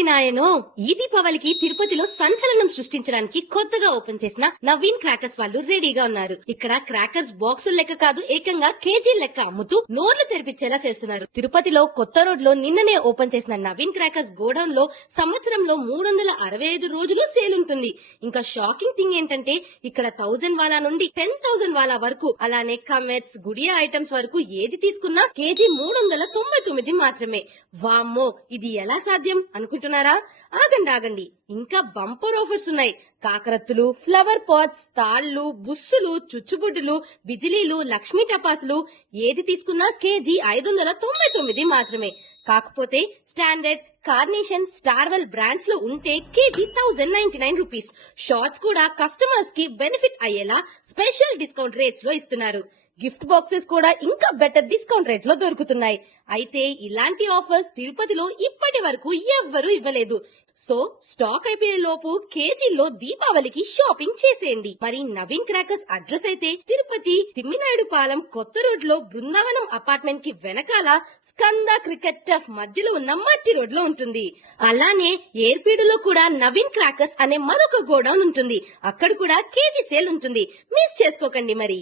ఓరి నాయనో, ఈ దీపావళికి తిరుపతిలో సంచలనం సృష్టించడానికి కొత్తగా ఓపెన్ చేసిన నవీన్ క్రాకర్స్ వాళ్ళు రెడీగా ఉన్నారు. ఇక్కడ క్రాకర్స్ బాక్సులు లెక్క కాదు, ఏకంగా కేజీ లెక్క అమ్ముతూ నోర్లు తెరిపించేలా చేస్తున్నారు. తిరుపతిలో కొత్త రోడ్ లో నిన్ననే ఓపెన్ చేసిన నవీన్ క్రాకర్స్ గోడౌన్ లో సంవత్సరంలో 365 రోజులు సేల్ ఉంటుంది. ఇంకా షాకింగ్ థింగ్ ఏంటంటే ఇక్కడ 1000 వాలా నుండి 10,000 వాలా వరకు, అలానే కమెట్స్, గుడియా ఐటమ్స్ వరకు ఏది తీసుకున్నా కేజీ 399 మాత్రమే. వామ్మో, ఇది ఎలా సాధ్యం అనుకుంటున్నారా? ఆగండి, ఇంకా బంపర్ ఆఫర్స్ ఉన్నాయి. కాకరత్తులు, ఫ్లవర్ పాట్స్, తాళ్లు, బుస్సులు, చుచ్చుబుడ్డులు, బిజిలీలు, లక్ష్మీ టపాసులు ఏది తీసుకున్నా కేజీ 599 మాత్రమే. కాకపోతే స్టాండర్డ్, కార్నేషన్, స్టార్వెల్ బ్రాండ్స్ లో ఉంటే కేజీ 1099 రూపీస్. షార్ట్స్ కూడా కస్టమర్స్ కి బెనిఫిట్ అయ్యేలా స్పెషల్ డిస్కౌంట్ రేట్స్ లో ఇస్తున్నారు. గిఫ్ట్ బాక్సెస్ కూడా ఇంకా బెటర్ డిస్కౌంట్ రేట్ లో దొరుకుతున్నాయి. అయితే ఇలాంటి ఆఫర్స్ తిరుపతిలో ఇప్పటి వరకు ఎవ్వరూ ఇవ్వలేదు. సో స్టాక్ అయిపోయే లోపు కేజీల్లో దీపావళికి షాపింగ్ చేసేయండి. మరి నవీన్ క్రాకర్స్ అడ్రస్ అయితే తిరుపతి తిమ్మినాయుడు పాలెం కొత్త రోడ్ లో బృందావనం అపార్ట్మెంట్ కి వెనకాల స్కంద క్రికెట్ టఫ్ మధ్యలో ఉన్న మట్టి రోడ్ లో ఉంటుంది. అలానే ఏర్పీడులో కూడా నవీన్ క్రాకర్స్ అనే మరొక గోడౌన్ ఉంటుంది. అక్కడ కూడా కేజీ సేల్ ఉంటుంది. మిస్ చేసుకోకండి మరి.